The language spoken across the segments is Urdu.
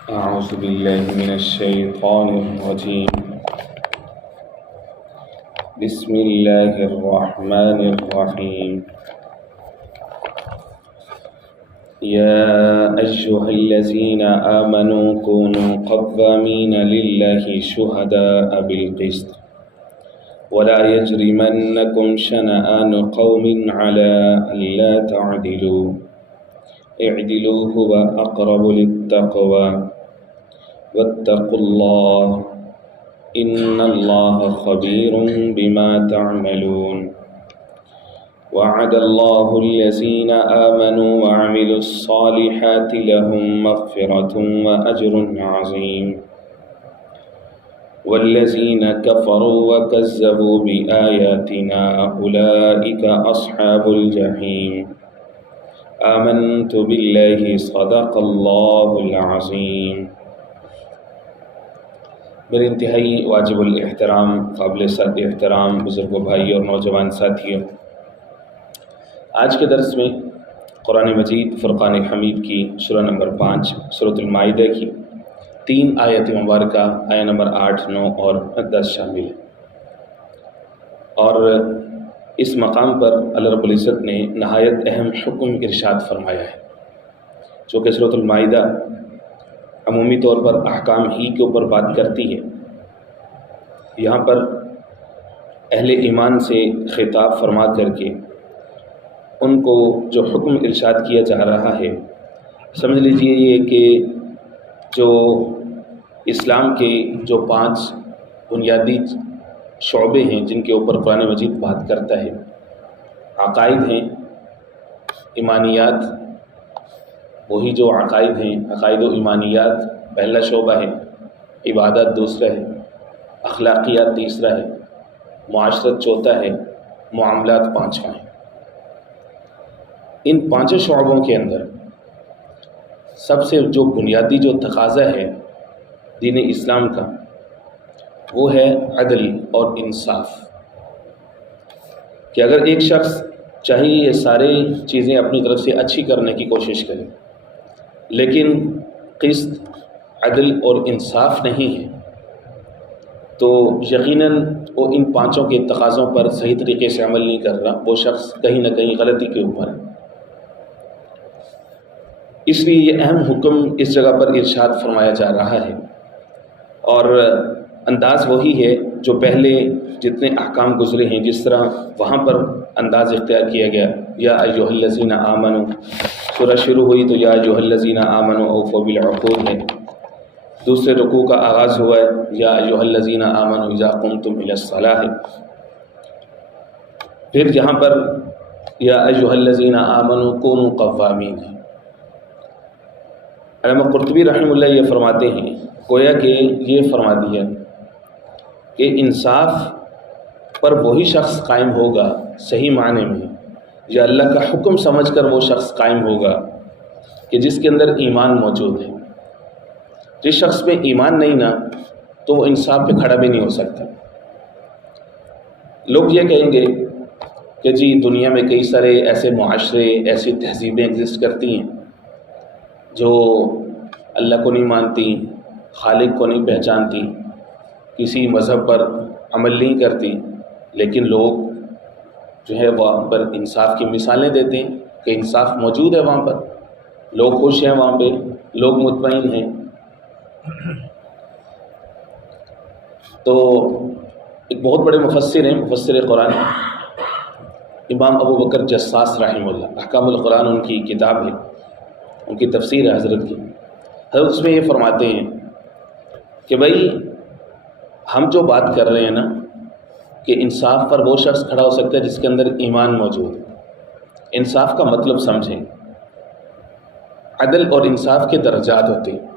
أعوذ بالله من الشيطان الرجيم. بسم الله الرحمن الرحيم. يا أيها الذين آمنوا كونوا قوامين لله شهداء بالقسط ولا يجرمنكم شنآن قوم على ألا تعدلوا اعدلوا هو أقرب للتقوى واتقوا الله إن الله خبير بما تعملون. وعد الله الذين آمنوا وعملوا الصالحات لهم مغفرة وأجر عظيم والذين كفروا وكذبوا بآياتنا أولئك أصحاب الجحيم. آمنت بالله صدق الله العظيم. میرے انتہائی واجب الاحترام قابل صد احترام بزرگوں بھائی اور نوجوان ساتھیوں، آج کے درس میں قرآن مجید فرقان حمید کی سورہ نمبر 5 سورۃ المائدہ کی 3 آیت مبارکہ آیہ نمبر 8، 9 اور 10 شامل ہے۔ اور اس مقام پر اللہ رب العزت نے نہایت اہم حکم ارشاد فرمایا ہے، چونکہ سورۃ المائدہ عمومی طور پر احکام ہی کے اوپر بات کرتی ہے، یہاں پر اہل ایمان سے خطاب فرما کر کے ان کو جو حکم ارشاد کیا جا رہا ہے، سمجھ لیجئے یہ کہ جو اسلام کے جو 5 بنیادی شعبے ہیں جن کے اوپر قرآن مجید بات کرتا ہے، عقائد ہیں، ایمانیات، وہی جو عقائد ہیں، عقائد و ایمانیات پہلا شعبہ ہے، عبادت دوسرا ہے، اخلاقیات تیسرا ہے، معاشرت چوتھا ہے، معاملات 5واں ہے۔ ان 5 شعبوں کے اندر سب سے جو بنیادی جو تقاضا ہے دین اسلام کا، وہ ہے عدل اور انصاف، کہ اگر ایک شخص چاہے یہ سارے چیزیں اپنی طرف سے اچھی کرنے کی کوشش کرے، لیکن قسط، عدل اور انصاف نہیں ہے، تو یقیناً وہ ان 5 کے تقاضوں پر صحیح طریقے سے عمل نہیں کر رہا، وہ شخص کہیں نہ کہیں غلطی کے اوپر ہے۔ اس لیے یہ اہم حکم اس جگہ پر ارشاد فرمایا جا رہا ہے، اور انداز وہی ہے جو پہلے جتنے احکام گزرے ہیں، جس طرح وہاں پر انداز اختیار کیا گیا، یا ایھا الذین آمنوا، سورہ شروع ہوئی تو یا ایھا الذین آمنوا اوفوا بالعقود ہے، دوسرے رکوع کا آغاز ہوا ہے یا ایھا الذین آمنوا اذا قمتم الی الصلاۃ ہے، پھر یہاں پر یا ایھا الذین آمنوا کونوا قوامین ہے۔ علامہ قرطبی رحمہ اللہ یہ فرماتے ہیں، گویا کہ یہ فرما دیا کہ انصاف پر وہی شخص قائم ہوگا صحیح معنی میں، یا اللہ کا حکم سمجھ کر وہ شخص قائم ہوگا کہ جس کے اندر ایمان موجود ہے۔ جس شخص میں ایمان نہیں نا، تو وہ انصاف پہ کھڑا بھی نہیں ہو سکتا۔ لوگ یہ کہیں گے کہ جی دنیا میں کئی سارے ایسے معاشرے، ایسی تہذیبیں ایگزسٹ کرتی ہیں جو اللہ کو نہیں مانتی، خالق کو نہیں پہچانتی، کسی مذہب پر عمل نہیں کرتی، لیکن لوگ جو ہے وہاں پر انصاف کی مثالیں دیتے ہیں کہ انصاف موجود ہے وہاں پر، لوگ خوش ہیں وہاں پہ، لوگ مطمئن ہیں۔ تو ایک بہت بڑے مفسر ہیں، مفسر قرآن امام ابو بکر جساس رحمہ اللہ، احکام القرآن ان کی کتاب ہے، ان کی تفسیر ہے حضرت کی۔ حضرت اس میں یہ فرماتے ہیں کہ بھائی ہم جو بات کر رہے ہیں نا کہ انصاف پر وہ شخص کھڑا ہو سکتا ہے جس کے اندر ایمان موجود ہے۔ انصاف کا مطلب سمجھیں، عدل اور انصاف کے درجات ہوتے ہیں۔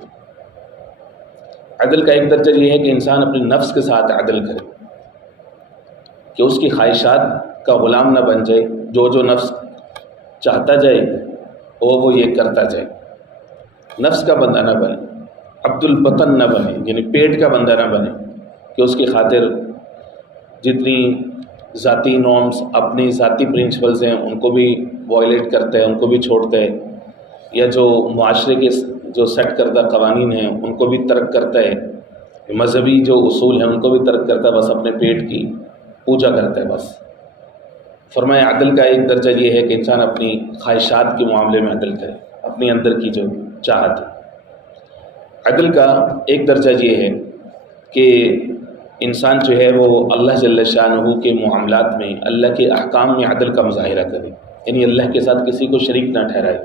عدل کا ایک درجہ یہ ہے کہ انسان اپنے نفس کے ساتھ عدل کرے، کہ اس کی خواہشات کا غلام نہ بن جائے، جو نفس چاہتا جائے وہ یہ کرتا جائے، نفس کا بندہ نہ بنے، عبد البطن نہ بنے، یعنی پیٹ کا بندہ نہ بنے کہ اس کی خاطر جتنی ذاتی نارمز، اپنی ذاتی پرنسپلز ہیں ان کو بھی وائلیٹ کرتا ہے، ان کو بھی چھوڑتا ہے، یا جو معاشرے کے جو سیٹ کردہ قوانین ہیں ان کو بھی ترک کرتا ہے، مذہبی جو اصول ہیں ان کو بھی ترک کرتا ہے، بس اپنے پیٹ کی پوجا کرتا ہے بس۔ فرمایا عدل کا ایک درجہ یہ ہے کہ انسان اپنی خواہشات کے معاملے میں عدل کرے، اپنی اندر کی جو چاہت ہے۔ عدل کا ایک درجہ یہ ہے کہ انسان جو ہے وہ اللہ جل شانہ کے معاملات میں، اللہ کے احکام میں عدل کا مظاہرہ کرے، یعنی اللہ کے ساتھ کسی کو شریک نہ ٹھہرائے۔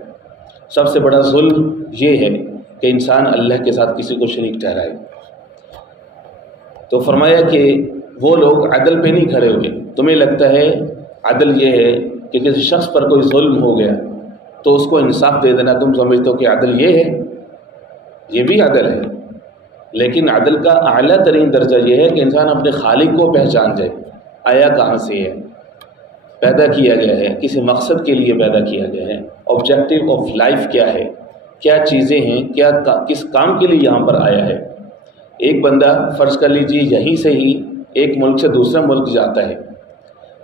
سب سے بڑا ظلم یہ ہے کہ انسان اللہ کے ساتھ کسی کو شریک ٹھہرائے۔ تو فرمایا کہ وہ لوگ عدل پہ نہیں کھڑے ہوئے۔ تمہیں لگتا ہے عدل یہ ہے کہ کسی شخص پر کوئی ظلم ہو گیا تو اس کو انصاف دے دینا، تم سمجھتے ہو کہ عدل یہ ہے؟ یہ بھی عدل ہے، لیکن عدل کا اعلیٰ ترین درجہ یہ ہے کہ انسان اپنے خالق کو پہچان جائے، آیا کہاں سے ہے، پیدا کیا گیا ہے، کسی مقصد کے لیے پیدا کیا گیا ہے، آبجیکٹیو آف لائف کیا ہے، کیا چیزیں ہیں، کس کام کے لیے یہاں پر آیا ہے۔ ایک بندہ فرض کر لیجیے یہیں سے ہی ایک ملک سے دوسرے ملک جاتا ہے،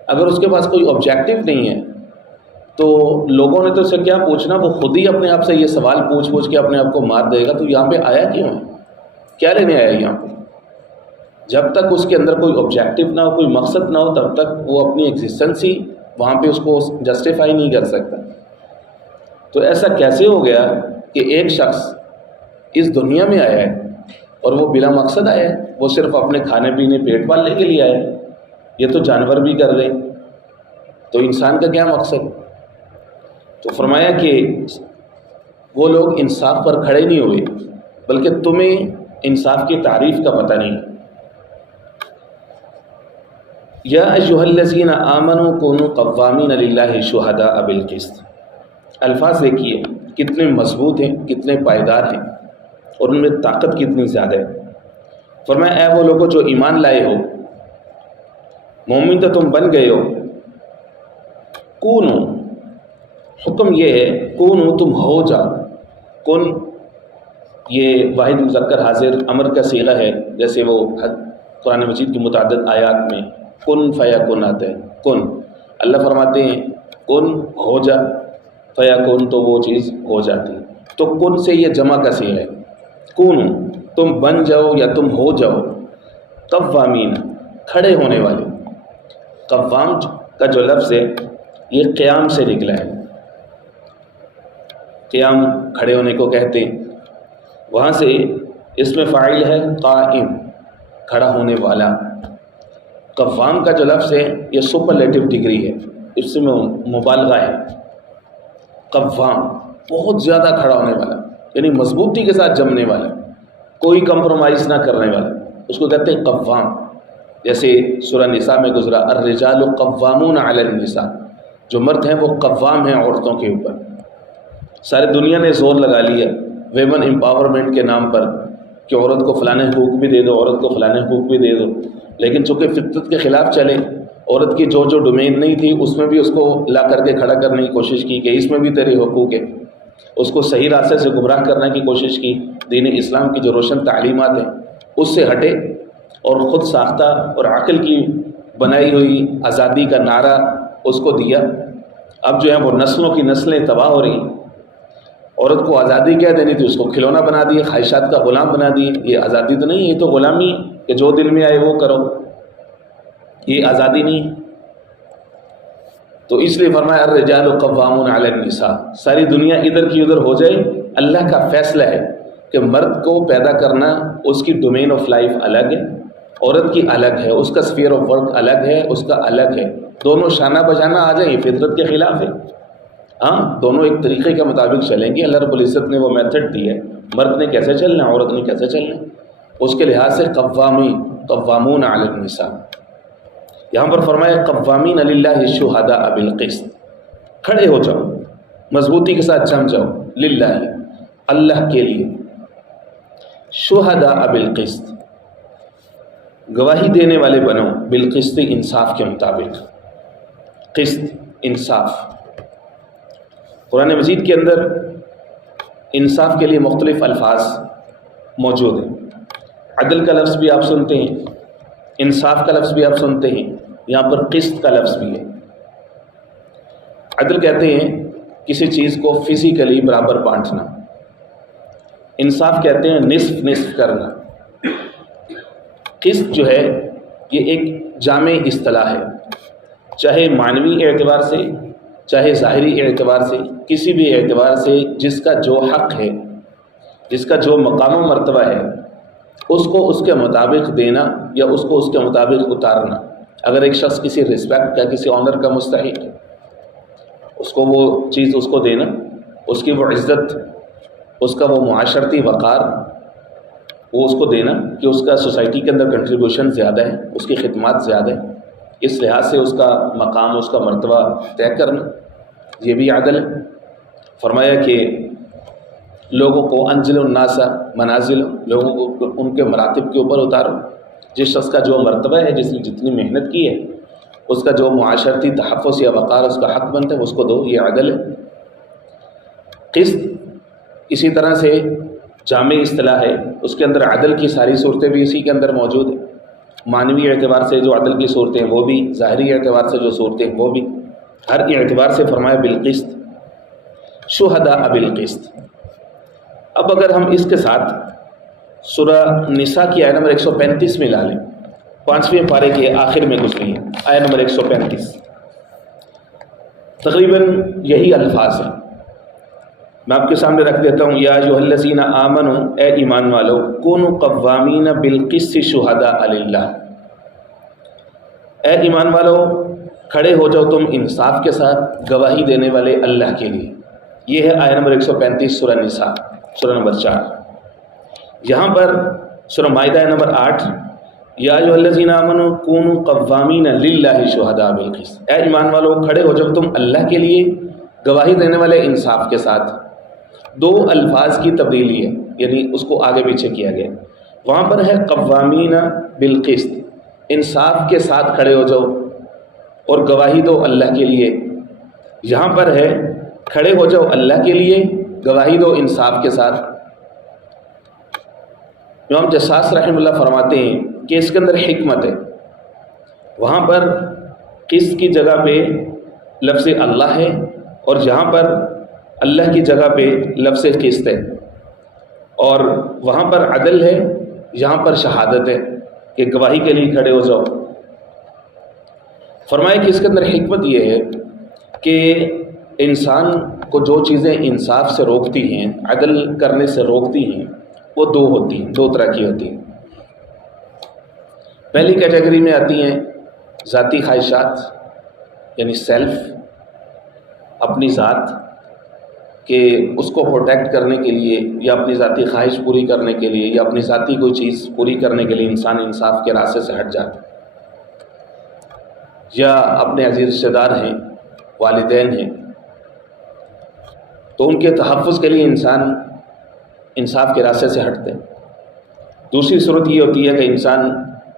اگر اس کے پاس کوئی آبجیکٹیو نہیں ہے تو لوگوں نے تو اسے کیا پوچھنا، وہ خود ہی اپنے آپ سے یہ سوال پوچھ کے اپنے آپ کو مار دے گا، تو یہاں پہ آیا کیوں ہے، کیا لینے آیا یہاں پہ؟ جب تک اس کے اندر کوئی آبجیکٹیو نہ ہو، کوئی مقصد نہ ہو، تب تک وہ اپنی ایگزسٹنس ہی وہاں پہ اس کو جسٹیفائی نہیں کر سکتا۔ تو ایسا کیسے ہو گیا کہ ایک شخص اس دنیا میں آیا ہے اور وہ بلا مقصد آیا ہے، وہ صرف اپنے کھانے پینے پیٹ پالنے کے لیے آیا ہے؟ یہ تو جانور بھی کر لیں، تو انسان کا کیا مقصد؟ تو فرمایا کہ وہ لوگ انصاف پر کھڑے نہیں ہوئے، بلکہ تمہیں انصاف کی تعریف کا پتہ نہیں۔ یا ایھا الذین آمنوا کونوا قوامین للہ شہداء بالقسط۔ الفاظ دیکھیے کتنے مضبوط ہیں، کتنے پائیدار ہیں، اور ان میں طاقت کتنی زیادہ ہے۔ فرمایا اے وہ لوگوں جو ایمان لائے ہو، مومن تو تم بن گئے ہو، کونو، حکم یہ ہے کونو، تم ہو جاؤ۔ کن یہ واحد مذکر حاضر امر کا صیغہ ہے، جیسے وہ قرآن مجید کی متعدد آیات میں کن فیکن آتا ہے۔ کن، اللہ فرماتے ہیں کن ہو جا، فیکن تو وہ چیز ہو جاتی ہے، تو کن سے یہ جمع کا صیغہ ہے۔ کونو، تم بن جاؤ یا تم ہو جاؤ، قوامین، کھڑے ہونے والے۔ قوام کا جو لفظ ہے یہ قیام سے نکلا ہے، قیام کھڑے ہونے کو کہتے ہیں، وہاں سے اس میں فاعل ہے قائم، کھڑا ہونے والا۔ قوام کا جو لفظ ہے یہ سپرلیٹو ڈگری ہے، اس میں مبالغہ ہے۔ قوام بہت زیادہ کھڑا ہونے والا، یعنی مضبوطی کے ساتھ جمنے والا، کوئی کمپرومائز نہ کرنے والا، اس کو کہتے ہیں قوام۔ جیسے سورہ نساء میں گزرا الرجال قوامون علی النساء، جو مرد ہیں وہ قوام ہیں عورتوں کے اوپر۔ ساری دنیا نے زور لگا لیا ویمن امپاورمنٹ کے نام پر کہ عورت کو فلانے حقوق بھی دے دو، عورت کو فلانے حقوق بھی دے دو، لیکن چونکہ فطرت کے خلاف چلے، عورت کی جو ڈومین نہیں تھی اس میں بھی اس کو لا کر کے کھڑا کرنے کی کوشش کی کہ اس میں بھی تیرے حقوق ہے، اس کو صحیح راستے سے گمراہ کرنے کی کوشش کی۔ دین اسلام کی جو روشن تعلیمات ہیں اس سے ہٹے اور خود ساختہ اور عقل کی بنائی ہوئی آزادی کا نعرہ اس کو دیا۔ اب جو ہے وہ نسلوں کی نسلیں تباہ ہو رہی ہیں۔ عورت کو آزادی کیا دینی تھی، اس کو کھلونا بنا دیے، خواہشات کا غلام بنا دیے۔ یہ آزادی تو نہیں ہے، یہ تو غلامی ہے کہ جو دل میں آئے وہ کرو، یہ آزادی نہیں۔ تو اس لیے فرمایا الرجال قوامون علی النساء، ساری دنیا ادھر کی ادھر ہو جائے، اللہ کا فیصلہ ہے کہ مرد کو پیدا کرنا اس کی ڈومین آف لائف الگ ہے، عورت کی الگ ہے، اس کا اسفیئر آف ورک الگ ہے، اس کا الگ ہے، دونوں شانہ بجانہ آ جائیں، فطرت کے خلاف ہے۔ ہاں، دونوں ایک طریقے کے مطابق چلیں گے۔ اللہ رب العزت نے وہ میتھڈ دی ہے، مرد نے کیسے چلنا ہے، عورت نے کیسے چلنا ہے، اس کے لحاظ سے قوامون علی النساء۔ یہاں پر فرمایا قوامین للہ شہداء بالقسط، کھڑے ہو جاؤ، مضبوطی کے ساتھ جم جاؤ، للہ، اللہ کے لیے، شہداء بالقسط، گواہی دینے والے بنو، بالقسط، انصاف کے مطابق۔ قسط، انصاف۔ قرآن مجید کے اندر انصاف کے لیے مختلف الفاظ موجود ہیں۔ عدل کا لفظ بھی آپ سنتے ہیں، انصاف کا لفظ بھی آپ سنتے ہیں، یہاں پر قسط کا لفظ بھی ہے۔ عدل کہتے ہیں کسی چیز کو فزیکلی برابر بانٹنا، انصاف کہتے ہیں نصف نصف کرنا. قسط جو ہے یہ ایک جامع اصطلاح ہے، چاہے معنوی اعتبار سے، چاہے ظاہری اعتبار سے، کسی بھی اعتبار سے جس کا جو حق ہے، جس کا جو مقام و مرتبہ ہے، اس کو اس کے مطابق دینا یا اس کو اس کے مطابق اتارنا. اگر ایک شخص کسی رسپیکٹ کا، کسی آنر کا مستحق ہے، اس کو وہ چیز اس کو دینا، اس کی وہ عزت، اس کا وہ معاشرتی وقار وہ اس کو دینا کہ اس کا سوسائٹی کے اندر کنٹریبیوشن زیادہ ہے، اس کی خدمات زیادہ ہے، اس لحاظ سے اس کا مقام، اس کا مرتبہ طے کرنا، یہ بھی عدل ہے. فرمایا کہ لوگوں کو انزل الناس منازل، لوگوں کو ان کے مراتب کے اوپر اتارو. جس شخص کا جو مرتبہ ہے، جس نے جتنی محنت کی ہے، اس کا جو معاشرتی تحفظ یا وقار اس کا حق بنتا ہے اس کو دو، یہ عدل ہے. قسط اسی طرح سے جامع اصطلاح ہے، اس کے اندر عدل کی ساری صورتیں بھی اسی کے اندر موجود ہیں. معنوی اعتبار سے جو عدل کی صورتیں ہیں وہ بھی، ظاہری اعتبار سے جو صورتیں ہیں وہ بھی، ہر اعتبار سے فرمایا بالقسط شہداء بالقسط. اب اگر ہم اس کے ساتھ سورہ نساء کی آیت نمبر 135 میں لا لیں، 5ویں پارے کے آخر میں گزری ہے آیت نمبر 135، تقریباً یہی الفاظ ہیں. میں آپ کے سامنے رکھ دیتا ہوں. یا ایھا الذین آمنوا، اے ایمان والو، کونوا قوامین بالقسط شہداء للہ. اے ایمان والو، کھڑے ہو جاؤ تم انصاف کے ساتھ گواہی دینے والے اللہ کے لیے. یہ ہے آیت نمبر 135 سورہ نساء، سورہ نمبر 4. یہاں پر سورہ مائدہ نمبر 8، یا ایھا الذین آمنوا کونوا قوامین للہ شہداء بالقسط. اے ایمان والو، کھڑے ہو جاؤ تم اللہ کے لیے گواہی دینے والے انصاف کے ساتھ. دو الفاظ کی تبدیلی ہے، یعنی اس کو آگے پیچھے کیا گیا. وہاں پر ہے قوامین بالقسط، انصاف کے ساتھ کھڑے ہو جاؤ اور گواہی دو اللہ کے لیے. یہاں پر ہے کھڑے ہو جاؤ اللہ کے لیے، گواہی دو انصاف کے ساتھ. امام جساس رحمہ اللہ فرماتے ہیں کہ اس کے اندر حکمت ہے. وہاں پر قسط کی جگہ پہ لفظ اللہ ہے، اور یہاں پر اللہ کی جگہ پہ لفظ قسط ہے. اور وہاں پر عدل ہے، یہاں پر شہادت ہے کہ گواہی کے لیے کھڑے ہو جاؤ. فرمایا کہ اس کے اندر حکمت یہ ہے کہ انسان کو جو چیزیں انصاف سے روکتی ہیں، عدل کرنے سے روکتی ہیں، وہ دو ہوتی ہیں، دو طرح کی ہوتی ہیں. پہلی کیٹیگری میں آتی ہیں ذاتی خواہشات، یعنی سیلف، اپنی ذات، کہ اس کو پروٹیکٹ کرنے کے لیے یا اپنی ذاتی خواہش پوری کرنے کے لیے یا اپنی ذاتی کوئی چیز پوری کرنے کے لیے انسان انصاف کے راستے سے ہٹ جاتا ہے. یا اپنے عزیز رشتہ دار ہیں، والدین ہیں، تو ان کے تحفظ کے لیے انسان انصاف کے راستے سے ہٹتے ہیں. دوسری صورت یہ ہوتی ہے کہ انسان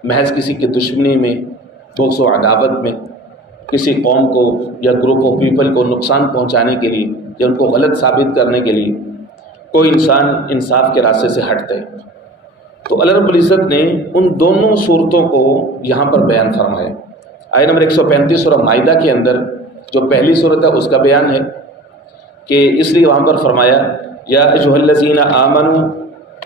محض کسی کی دشمنی میں، بغض و عداوت میں، کسی قوم کو یا گروپ آف پیپل کو نقصان پہنچانے کے لیے یا ان کو غلط ثابت کرنے کے لیے کوئی انسان انصاف کے راستے سے ہٹتے ہیں. تو اللہ رب العزت نے ان دونوں صورتوں کو یہاں پر بیان فرمایا. آیت نمبر 135 سورہ مائدہ کے اندر جو پہلی صورت ہے اس کا بیان ہے کہ اس لیے وہاں پر فرمایا یا ایھا الذین آمنوا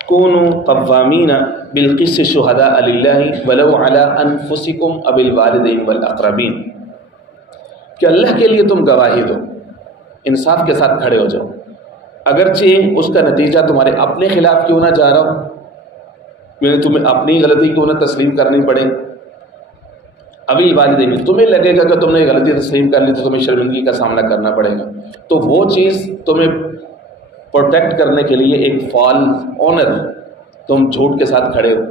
کونوا قوامین بالقسط شہداء للہ ولو علی انفسکم او الوالدین والاقربین، کہ اللہ کے لیے تم گواہی دو، انصاف کے ساتھ کھڑے ہو جاؤ، اگرچہ اس کا نتیجہ تمہارے اپنے خلاف کیوں نہ جا رہا ہو، یعنی تمہیں اپنی غلطی کیوں نہ تسلیم کرنی پڑے. ابھی والدین، تمہیں لگے گا کہ تم نے غلطی تسلیم کر لی تو تمہیں شرمندگی کا سامنا کرنا پڑے گا، تو وہ چیز تمہیں پروٹیکٹ کرنے کے لیے ایک فال آنر، تم جھوٹ کے ساتھ کھڑے ہو.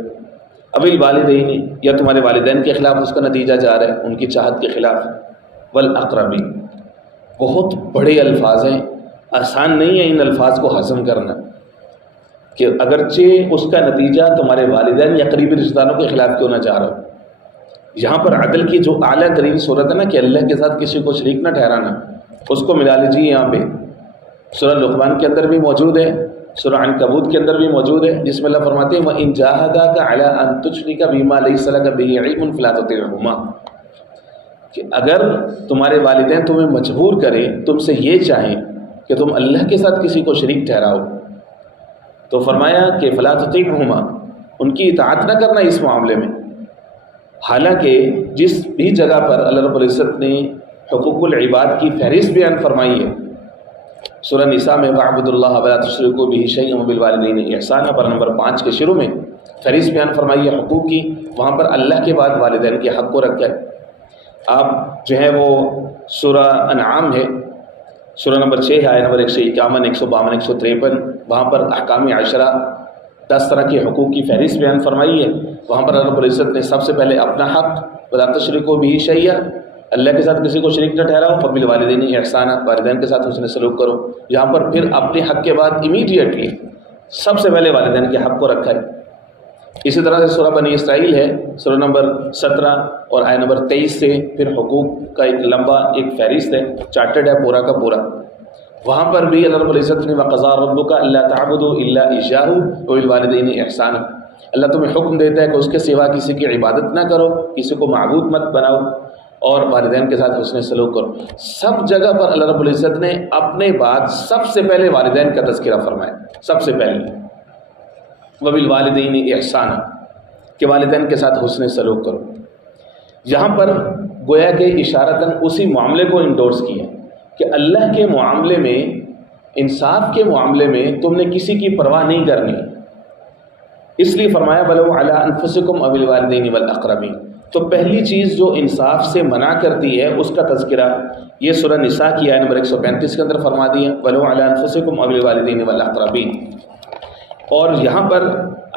ابھی والدین، یا تمہارے والدین کے خلاف اس کا نتیجہ جا رہا ہے، ان کی چاہت کے خلاف. والاقربین، بہت بڑے الفاظ ہیں، آسان نہیں ہے ان الفاظ کو ہضم کرنا، کہ اگرچہ اس کا نتیجہ تمہارے والدین یا قریبی رشتہ داروں کے خلاف کیوں نہ جا رہا ہو. یہاں پر عدل کی جو اعلیٰ ترین صورت ہے نا، کہ اللہ کے ساتھ کسی کو شریک نہ ٹھہرانا، اس کو ملا لیجیے. یہاں پہ سورہ لقمان کے اندر بھی موجود ہے، سورہ عنکبوت کے اندر بھی موجود ہے، جس میں اللہ فرماتے ہیں وَإِن جَاهَدَاكَ عَلَىٰ أَن تُشْرِكَ بِمَا لَيْسَ لَكَ بِهِ عِلْمٌ فَلَا تُطِعْهُمَا، کہ اگر تمہارے والدین تمہیں مجبور کریں، تم سے یہ چاہیں کہ تم اللہ کے ساتھ کسی کو شریک ٹھہراؤ، تو فرمایا کہ فلا تطیعہما، ان کی اطاعت نہ کرنا اس معاملے میں. حالانکہ جس بھی جگہ پر اللہ رب العزت نے حقوق العباد کی فہرست بیان فرمائی ہے، سورہ نساء میں وَاعْبُدُوا اللَّهَ وَلَا تُشْرِكُوا بِهِ شَيْئًا وَبِالْوَالِدَيْنِ إِحْسَانًا پر نمبر 5 کے شروع میں فہرست بیان فرمائی ہے حقوق کی، وہاں پر اللہ کے بعد والدین کے حق کو رکھا ہے. آپ جو ہے وہ سورہ انعام ہے، سورہ نمبر 6 آیت نمبر 151 152 153، وہاں پر احکام عشرہ 10 طرح کے حقوق کی فہرست بیان فرمائی ہے. وہاں پر اللہ رب العزت نے سب سے پہلے اپنا حق وَلَا تُشْرِكُوا بِهِ شَيْئًا، اللہ کے ساتھ کسی کو شریک نہ ٹھہراؤ، وَبِالْوَالِدَيْنِ إِحْسَانًا، والدین کے ساتھ حسن سلوک کرو. یہاں پر پھر اپنے حق کے بعد امیڈیٹلی سب سے پہلے والدین کے حق کو رکھا ہے. اسی طرح سے سورہ بنی اسرائیل ہے، سورہ نمبر 17 اور آیت نمبر 23 سے پھر حقوق کا ایک لمبا ایک فہرست ہے، چارٹرڈ ہے پورا کا پورا. وہاں پر بھی اللہ رب العزت نے وَقَضَىٰ رَبُّكَ أَلَّا تَعْبُدُوا إِلَّا إِيَّاهُ وَبِالْوَالِدَيْنِ إِحْسَانًا، اللہ تمہیں حکم دیتا ہے کہ اس کے سوا کسی کی عبادت نہ کرو، کسی کو معبود مت بناؤ، اور والدین کے ساتھ حسن سلوک کرو. سب جگہ پر اللہ رب العزت نے اپنے بعد سب سے پہلے والدین کا تذکرہ فرمایا، سب سے پہلے وَبِالْوَالِدَيْنِ إِحْسَانًا، کہ والدین کے ساتھ حسن سلوک کرو. یہاں پر گویا کہ اشارتاً اسی معاملے کو انڈورس کیا کہ اللہ کے معاملے میں، انصاف کے معاملے میں تم نے کسی کی پرواہ نہیں کرنی، اس لیے فرمایا وَلَوْ عَلَىٰ أَنفُسِكُمْ أَوِ الْوَالِدَيْنِ وَالْأَقْرَبِينَ. تو پہلی چیز جو انصاف سے منع کرتی ہے اس کا تذکرہ یہ سورہ نساء کی آیت نمبر 135 کے اندر فرما دیا، وَلَوْ عَلَىٰ أَنفُسِكُمْ أَوِ الْوَالِدَيْنِ وَالْأَقْرَبِينَ. اور یہاں پر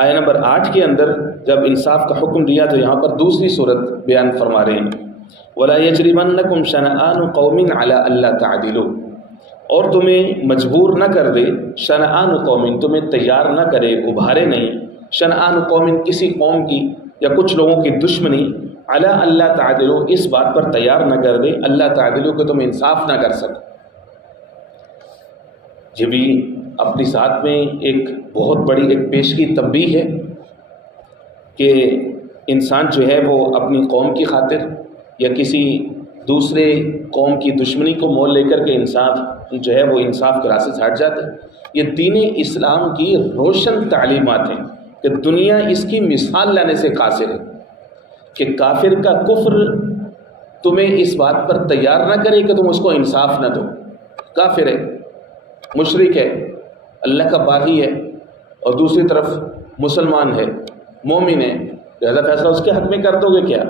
آیت نمبر 8 کے اندر جب انصاف کا حکم دیا تو یہاں پر دوسری صورت بیان فرما رہے ہیں، وَلَا يَجْرِمَنَّكُمْ شَنَآنُ قَوْمٍ عَلَىٰ أَلَّا تَعْدِلُوا، اور تمہیں مجبور نہ کر دے، شنآن قوم، تمہیں تیار نہ کرے، ابھارے نہیں، شنآن قوم کسی قوم کی یا کچھ لوگوں کی دشمنی، علی اللہ تعدلوا اس بات پر تیار نہ کر دے، اللہ تعدلوا کہ تم انصاف نہ کر سکو. یہ بھی اپنی ساتھ میں ایک بہت بڑی ایک پیشگی تنبیہ ہے کہ انسان جو ہے وہ اپنی قوم کی خاطر یا کسی دوسرے قوم کی دشمنی کو مول لے کر کے انصاف جو ہے وہ انصاف کے راستے سے ہٹ جاتے ہیں. یہ دین اسلام کی روشن تعلیمات ہیں کہ دنیا اس کی مثال لانے سے قاصر ہے کہ کافر کا کفر تمہیں اس بات پر تیار نہ کرے کہ تم اس کو انصاف نہ دو. کافر ہے، مشرک ہے، اللہ کا باغی ہے، اور دوسری طرف مسلمان ہے، مومن ہے، لہذا فیصلہ اس کے حق میں کر دو گے کیا؟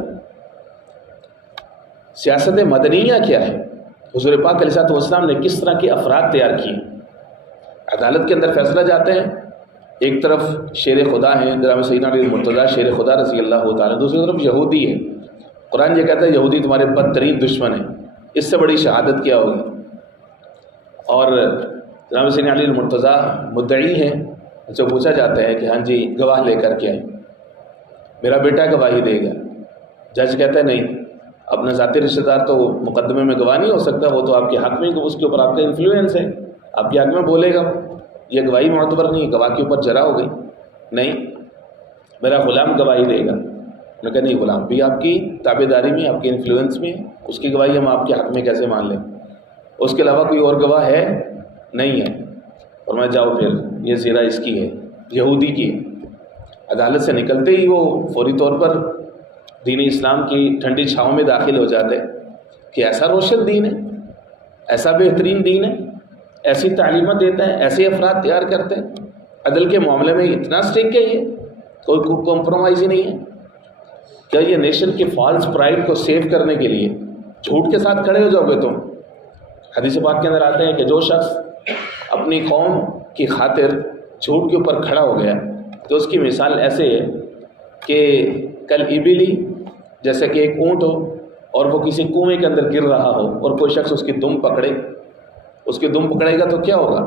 سیاست مدنیہ کیا ہے؟ حضور پاک علیہ السلام نے کس طرح کے افراد تیار کیے؟ عدالت کے اندر فیصلہ جاتے ہیں، ایک طرف شیر خدا ہیں جناب سیدنا علی المرتضیٰ شیر خدا رضی اللہ تعالیٰ، دوسری طرف یہودی ہے. قرآن یہ کہتا ہے یہودی تمہارے بدترین دشمن ہیں، اس سے بڑی شہادت کیا ہوگی؟ اور جناب سیدنا علی المرتضیٰ مدعی ہیں، جو پوچھا جاتا ہے کہ ہاں جی گواہ لے کر کے آئیں، میرا بیٹا گواہی دے گا. جج کہتا ہے نہیں، اپنا ذاتی رشتہ دار تو مقدمے میں گواہ نہیں ہو سکتا، وہ تو آپ کے حق میں، اس کے اوپر آپ کا انفلوئنس ہے، آپ کے حق میں بولے گا، یہ گواہی معتبر نہیں ہے، گواہ کے اوپر جرا ہو گئی. نہیں، میرا غلام گواہی دے گا. میں کہا نہیں، غلام بھی آپ کی تابع داری میں، آپ کے انفلوئنس میں، اس کی گواہی ہم آپ کے حق میں کیسے مان لیں؟ اس کے علاوہ کوئی اور گواہ ہے؟ نہیں ہے. اور میں جاؤ پھر یہ زیرہ اس کی ہے، یہودی کی ہے. عدالت سے نکلتے ہی وہ فوری طور پر دین اسلام کی ٹھنڈی چھاؤں میں داخل ہو جاتے کہ ایسا روشن دین ہے، ایسا بہترین دین ہے، ایسی تعلیمات دیتا ہے، ایسے افراد تیار کرتے ہیں. عدل کے معاملے میں اتنا اسٹرکٹ ہے، یہ کوئی کمپرومائز ہی نہیں ہے. کیا یہ نیشن کے فالس پرائڈ کو سیو کرنے کے لیے جھوٹ کے ساتھ کھڑے ہو جاؤ گے تم؟ حدیث پاک کے اندر آتے ہیں کہ جو شخص اپنی قوم کی خاطر جھوٹ کے اوپر کھڑا ہو گیا تو اس کی مثال ایسے ہے کہ کل ابلی، جیسے کہ ایک اونٹ ہو اور وہ کسی کنویں کے اندر گر رہا ہو اور کوئی شخص اس کی دم پکڑے، اس کی دم پکڑے گا تو کیا ہوگا؟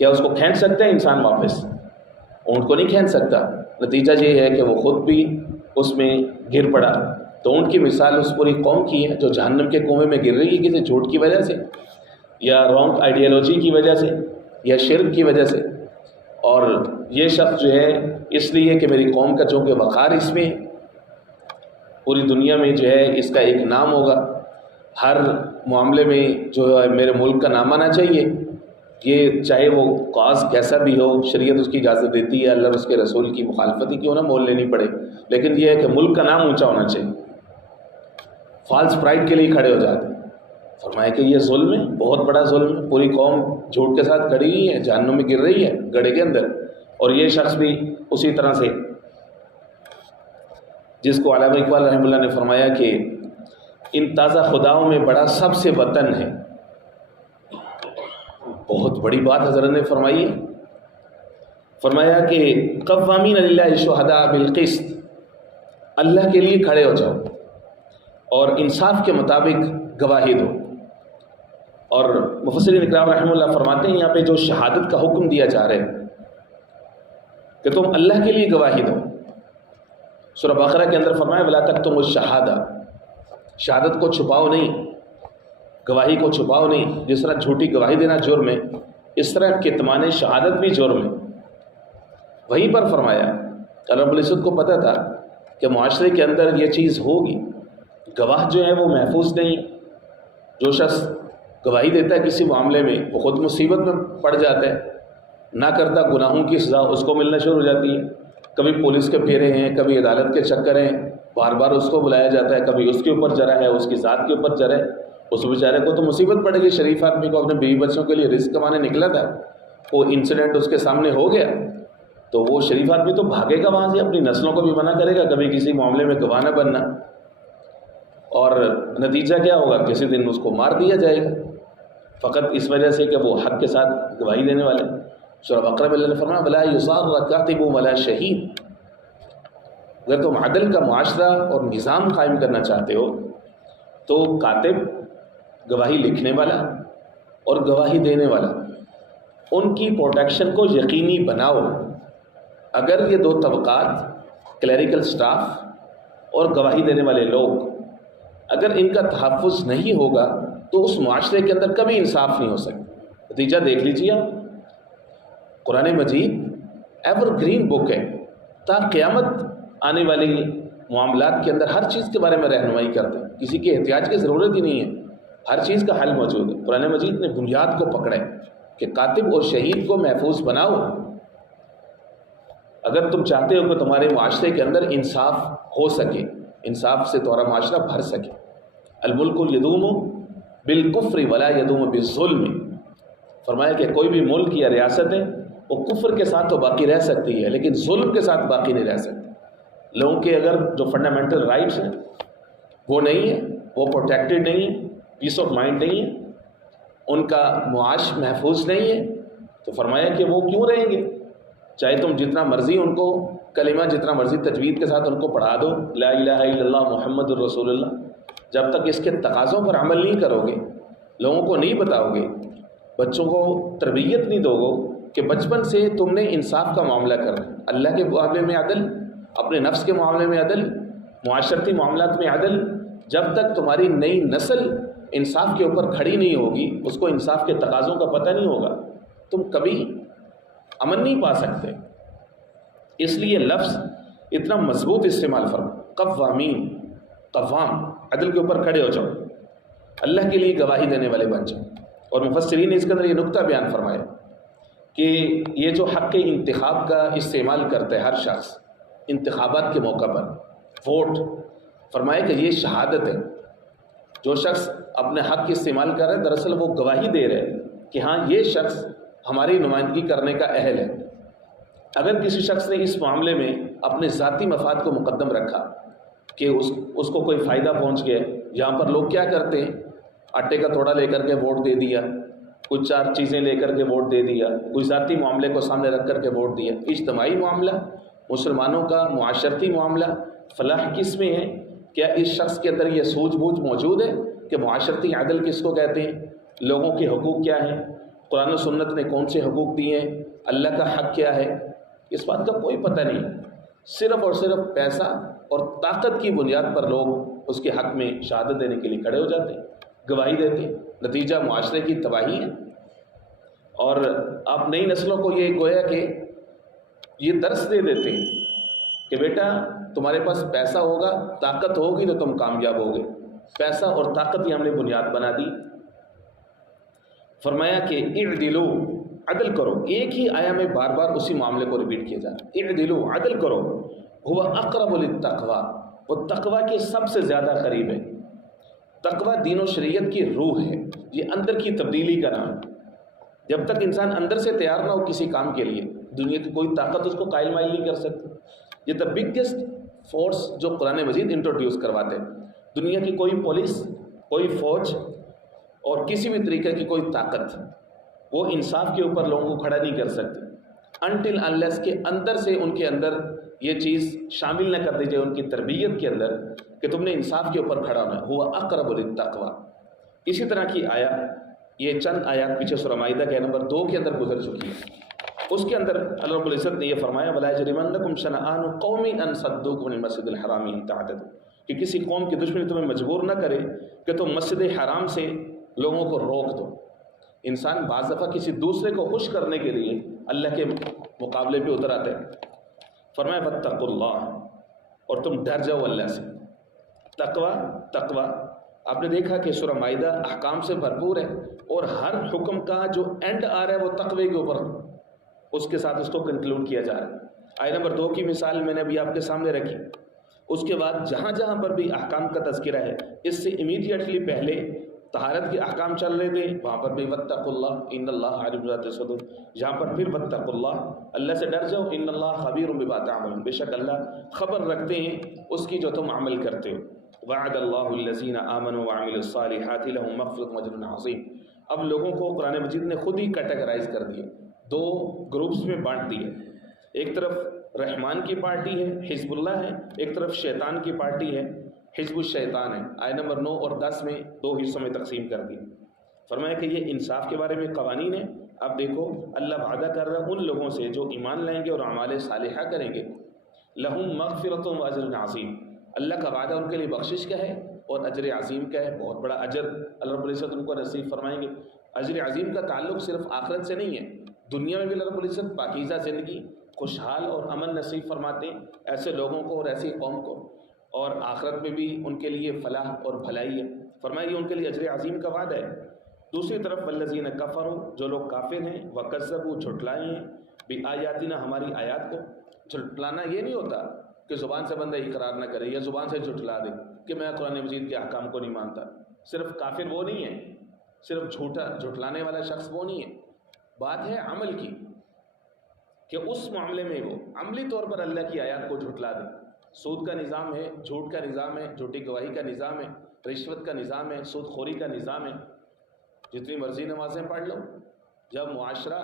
کیا اس کو کھینچ سکتا ہے انسان واپس؟ اونٹ کو نہیں کھینچ سکتا. نتیجہ یہ ہے کہ وہ خود بھی اس میں گر پڑا. تو اونٹ کی مثال اس پوری قوم کی ہے جو جہنم کے کنویں میں گر رہی ہے کسی جھوٹ کی وجہ سے، یا رانگ آئیڈیالوجی کی وجہ سے، یا شرک کی وجہ سے. اور یہ شخص جو ہے اس لیے کہ میری قوم کا چونکہ وقار اس میں پوری دنیا میں جو ہے اس کا ایک نام ہوگا، ہر معاملے میں جو ہے میرے ملک کا نام آنا چاہیے، یہ چاہے وہ کاز کیسا بھی ہو، شریعت اس کی اجازت دیتی ہے، اللہ اور اس کے رسول کی مخالفت ہی کیوں نہ مول لینی پڑے، لیکن یہ ہے کہ ملک کا نام اونچا ہونا چاہیے۔ فالس پرائڈ کے لیے کھڑے ہو جاتے ہیں۔ فرمایا کہ یہ ظلم ہے، بہت بڑا ظلم ہے، پوری قوم جھوٹ کے ساتھ کھڑی ہوئی ہے، جہنم میں گر رہی ہے گڑھے کے اندر، اور یہ شخص بھی اسی طرح سے، جس کو علامہ اقبال رحمہ اللہ نے فرمایا کہ ان تازہ خداؤں میں بڑا سب سے وطن ہے۔ بہت بڑی بات حضرت نے فرمائی ہے۔ فرمایا کہ قوامین للہ شہداء بالقسط، اللہ کے لیے کھڑے ہو جاؤ اور انصاف کے مطابق گواہی دو۔ اور مفسرین اکرام رحمہ اللہ فرماتے ہیں یہاں پہ جو شہادت کا حکم دیا جا رہا ہے کہ تم اللہ کے لیے گواہی دو۔ سورہ بقرہ کے اندر فرمایا ولا تکتموا الشہادہ، شہادت کو چھپاؤ نہیں، گواہی کو چھپاؤ نہیں۔ جس طرح جھوٹی گواہی دینا جرم ہے، اس طرح کتمان شہادت بھی جرم ہے۔ وہیں پر فرمایا رب العزت کو پتہ تھا کہ معاشرے کے اندر یہ چیز ہوگی، گواہ جو ہے وہ محفوظ نہیں۔ جو شخص گواہی دیتا ہے کسی معاملے میں وہ خود مصیبت میں پڑ جاتا ہے، نہ کرتا گناہوں کی سزا اس کو ملنا شروع ہو جاتی ہے۔ کبھی پولیس کے پھیرے ہیں، کبھی عدالت کے چکر ہیں، بار بار اس کو بلایا جاتا ہے، کبھی اس کے اوپر جرا ہے، اس کی ذات کے اوپر جرا ہے، اس بیچارے کو تو مصیبت پڑے گی۔ شریف آدمی کو اپنے بیوی بچوں کے لیے رزق کمانے نکلا تھا، وہ انسیڈنٹ اس کے سامنے ہو گیا تو وہ شریف آدمی تو بھاگے گا وہاں سے، اپنی نسلوں کو بھی منع کرے گا کبھی کسی معاملے میں گواہ نہ بننا، اور نتیجہ کیا ہوگا؟ کسی دن اس کو مار دیا جائے گا، فقط اس وجہ سے کہ وہ حق کے ساتھ گواہی دینے والے۔ سورہ بقرہ میں اللہ نے فرمایا ولا یصار کاتب ولا شہید، اگر تم عدل کا معاشرہ اور نظام قائم کرنا چاہتے ہو تو کاتب گواہی لکھنے والا اور گواہی دینے والا، ان کی پروٹیکشن کو یقینی بناؤ۔ اگر یہ دو طبقات، کلیریکل سٹاف اور گواہی دینے والے لوگ، اگر ان کا تحفظ نہیں ہوگا تو اس معاشرے کے اندر کبھی انصاف نہیں ہو سکتا۔ نتیجہ دیکھ لیجیے، قرآن مجید ایور گرین بک ہے، تا قیامت آنے والی معاملات کے اندر ہر چیز کے بارے میں رہنمائی کرتے ہیں، کسی کے احتیاج کی ضرورت ہی نہیں ہے، ہر چیز کا حل موجود ہے۔ قرآن مجید نے بنیاد کو پکڑا ہے کہ کاتب اور شہید کو محفوظ بناؤ۔ اگر تم چاہتے ہو کہ تمہارے معاشرے کے اندر انصاف ہو سکے، انصاف سے تمہارا معاشرہ بھر سکے، الملک یدوم بالکفر ولا یدوم بالظلم، فرمایا کہ کوئی بھی ملک یا ریاست ہے وہ کفر کے ساتھ تو باقی رہ سکتی ہے لیکن ظلم کے ساتھ باقی نہیں رہ سکتی۔ لوگوں کے اگر جو فنڈامنٹل رائٹس ہیں وہ نہیں ہے، وہ پروٹیکٹڈ نہیں ہے، پیس آف مائنڈ نہیں ہے، ان کا معاش محفوظ نہیں ہے، تو فرمایا کہ وہ کیوں رہیں گے؟ چاہے تم جتنا مرضی ان کو کلمہ جتنا مرضی تجوید کے ساتھ ان کو پڑھا دو، لا الہ الا اللہ محمد الرسول اللہ، جب تک اس کے تقاضوں پر عمل نہیں کرو گے، لوگوں کو نہیں بتاؤ گے، بچوں کو تربیت نہیں دو گے کہ بچپن سے تم نے انصاف کا معاملہ کرنا، اللہ کے معاملے میں عدل، اپنے نفس کے معاملے میں عدل، معاشرتی معاملات میں عدل، جب تک تمہاری نئی نسل انصاف کے اوپر کھڑی نہیں ہوگی، اس کو انصاف کے تقاضوں کا پتہ نہیں ہوگا، تم کبھی امن نہیں پا سکتے۔ اس لیے لفظ اتنا مضبوط استعمال فرما، قوامین، قوام، عدل کے اوپر کھڑے ہو جاؤ، اللہ کے لیے گواہی دینے والے بن جاؤ۔ اور مفسرین نے اس کے اندر یہ نقطہ بیان فرمایا کہ یہ جو حق انتخاب کا استعمال کرتا ہے ہر شخص انتخابات کے موقع پر، ووٹ، فرمایا کہ یہ شہادت ہے۔ جو شخص اپنے حق کی استعمال کر رہا ہے دراصل وہ گواہی دے رہے ہیں کہ ہاں یہ شخص ہماری نمائندگی کرنے کا اہل ہے۔ اگر کسی شخص نے اس معاملے میں اپنے ذاتی مفاد کو مقدم رکھا کہ اس کو کوئی فائدہ پہنچ گیا، یہاں پر لوگ کیا کرتے ہیں، آٹے کا توڑا لے کر کے ووٹ دے دیا، کچھ چار چیزیں لے کر کے ووٹ دے دیا، کوئی ذاتی معاملے کو سامنے رکھ کر کے ووٹ دیا۔ اجتماعی معاملہ، مسلمانوں کا معاشرتی معاملہ، فلاح کس میں ہے؟ کیا اس شخص کے اندر یہ سوجھ بوجھ موجود ہے کہ معاشرتی عدل کس کو کہتے ہیں، لوگوں کے حقوق کیا ہیں، قرآن و سنت نے کون سے حقوق دیے ہیں، اللہ کا حق کیا ہے؟ اس بات کا کوئی پتہ نہیں، صرف اور صرف پیسہ اور طاقت کی بنیاد پر لوگ اس کے حق میں شہادت دینے کے لیے کھڑے ہو جاتے ہیں، گواہی دیتے ہیں، نتیجہ معاشرے کی تباہی ہے۔ اور آپ نئی نسلوں کو یہ گویا کہ یہ درس دے دیتے ہیں کہ بیٹا تمہارے پاس پیسہ ہوگا، طاقت ہوگی تو تم کامیاب ہوگے، پیسہ اور طاقت ہی ہم نے بنیاد بنا دی۔ فرمایا کہ اعدلو، عدل کرو. ایک ہی آیا میں بار بار اسی معاملے کو ریپیٹ کیا جا رہا ہے. اعدلو، عدل کرو. ہوا اقرب للتقوی، وہ تقوی کے سب سے زیادہ قریب ہے. تقوی دین و شریعت کی روح ہے، یہ اندر کی تبدیلی کا نام ہے. جب تک انسان اندر سے تیار نہ ہو کسی کام کے لیے، دنیا کی کوئی طاقت اس کو قائل مائل نہیں کر سکتی. یہ دا بگیسٹ فورس جو قرآن مجید انٹروڈیوس کرواتے ہیں. دنیا کی کوئی پولیس، کوئی فوج اور کسی بھی طریقے کی کوئی طاقت وہ انصاف کے اوپر لوگوں کو کھڑا نہیں کر سکتی انٹل انلیس کے اندر سے ان کے اندر یہ چیز شامل نہ کر دی جائے ان کی تربیت کے اندر کہ تم نے انصاف کے اوپر کھڑا ہونا ہے. ہوا اقرب للتقوی. اسی طرح کی آیا، یہ چند آیات پیچھے سورہ مائدہ کے نمبر 2 کے اندر گزر چکی ہے. اس کے اندر اللہ رب العزت نے یہ فرمایا وَلَا يَجْرِمَنَّكُمْ شَنَآنُ قَوْمٍ أَن صَدُّوكُمْ عَنِ الْمَسْجِدِ الْحَرَامِ أَن تَعْتَدُوا، کہ کسی قوم کی دشمنی تمہیں مجبور نہ کرے کہ تم مسجد حرام سے لوگوں کو روک دو. انسان بعض دفعہ کسی دوسرے کو خوش کرنے کے لیے اللہ کے مقابلے پہ اتر آتے ہیں. فرمایا فَاتَّقُوا اللَّهَ، اور تم ڈر جاؤ اللہ سے. تقوی آپ نے دیکھا کہ سورہ مائدہ احکام سے بھرپور ہے، اور ہر حکم کا جو اینڈ آ رہا ہے وہ تقوی کے اوپر اس کے ساتھ اس کو کنکلوڈ کیا جا رہا ہے. آیت نمبر 2 کی مثال میں نے ابھی آپ کے سامنے رکھی. اس کے بعد جہاں جہاں پر بھی احکام کا تذکرہ ہے، اس سے امیڈیٹلی پہلے طہارت کے احکام چل رہے تھے، وہاں پر بھی واتقوا اللہ ان اللہ علیم ذات الصدور. جہاں پر پھر واتقوا اللہ، اللہ سے ڈر جاؤ، ان اللہ خبیر بما تعملون، بے شک اللہ خبر رکھتے ہیں اس کی جو تم عمل کرتے ہو. وعد اللہ الذین آمنوا وعملوا الصالحات لهم مغفرۃ واجر عظیم. اب لوگوں کو قرآن مجید نے خود ہی کیٹیگرائز کر دیے، 2 گروپس میں بانٹ دیے. ایک طرف رحمان کی پارٹی ہے، حزب اللہ ہے، ایک طرف شیطان کی پارٹی ہے، حزب الشیطان ہے. آیت نمبر 9 اور 10 میں 2 حصوں میں تقسیم کر دی. فرمایا کہ یہ انصاف کے بارے میں قوانین ہیں. اب دیکھو اللہ وعدہ کر رہا ہے ان لوگوں سے جو ایمان لائیں گے اور اعمال صالحہ کریں گے، لہم مغفرۃ و اجر عظیم. اللہ کا وعدہ ان کے لیے بخشش کا ہے اور اجر عظیم کا ہے، بہت بڑا اجر اللہ رب العزت ان کو نصیب فرمائیں گے. اجر عظیم کا تعلق صرف آخرت سے نہیں ہے، دنیا میں بھی اللہ رب العزت پاکیزہ زندگی، خوشحال اور امن نصیب فرماتے ہیں ایسے لوگوں کو اور ایسی قوم کو، اور آخرت میں بھی ان کے لیے فلاح اور بھلائی ہے. فرمایا یہ ان کے لیے اجر عظیم کا وعدہ ہے. دوسری طرف والذین کفروا، جو لوگ کافر ہیں، وکذبوا، جھٹلائے ہیں، بآیاتنا، ہماری آیات کو. جھٹلانا یہ نہیں ہوتا کہ زبان سے بندہ اقرار نہ کرے یا زبان سے جھٹلا دے کہ میں قرآن مجید کے احکام کو نہیں مانتا. صرف کافر وہ نہیں ہے، صرف جھٹلانے والا شخص وہ نہیں ہے. بات ہے عمل کی، کہ اس معاملے میں وہ عملی طور پر اللہ کی آیات کو جھٹلا دے. سود کا نظام ہے، جھوٹ کا نظام ہے، جھوٹی گواہی کا نظام ہے، رشوت کا نظام ہے، سود خوری کا نظام ہے. جتنی مرضی نمازیں پڑھ لو، جب معاشرہ،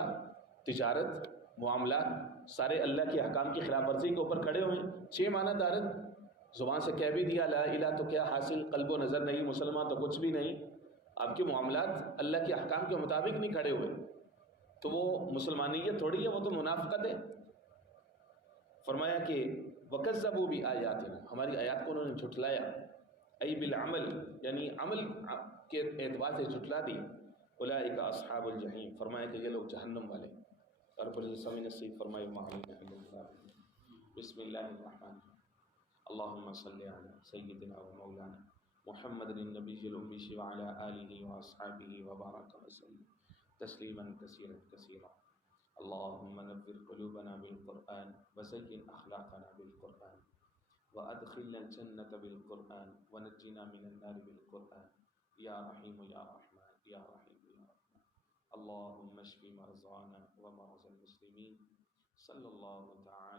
تجارت، معاملات سارے اللہ کے احکام کی خلاف ورزی کے اوپر کھڑے ہوئے، 6 معنی دارت، زبان سے کہہ بھی دیا لا الہ تو کیا حاصل، قلب و نظر نہیں، مسلمان تو کچھ بھی نہیں. آپ کے معاملات اللہ کے احکام کے مطابق نہیں کھڑے ہوئے تو وہ مسلمانیت تھوڑی ہے، وہ تو منافقت ہے. فرمایا کہ وکذبوا بآیاتنا، ہماری آیات کو انہوں نے جھٹلایا، ای بالعمل، یعنی عمل کے اعتبار سے جھٹلا دی. اولئک اصحاب الجحیم، فرمایا کہ یہ لوگ جہنم والے. اور پر سمے نصیب فرمائے بسم اللہ الرحمن اللہم صلی علی سیدنا و مولانا محمد النبی الأمی وعلی آلہ واصحابہ وبارک وسلم تسلیما کثیرا کثیرا. اللہم نور قلوبنا بالقرآن وزین اخلاقنا بالقرآن وادخلنا الجنة بالقرآن ونجنا من النار بالقرآن یا رحیم یا رحمن یا رحیم یا رحمن. اللہم اشف مرضانا ومرضى المسلمین. صلی اللہ تعالی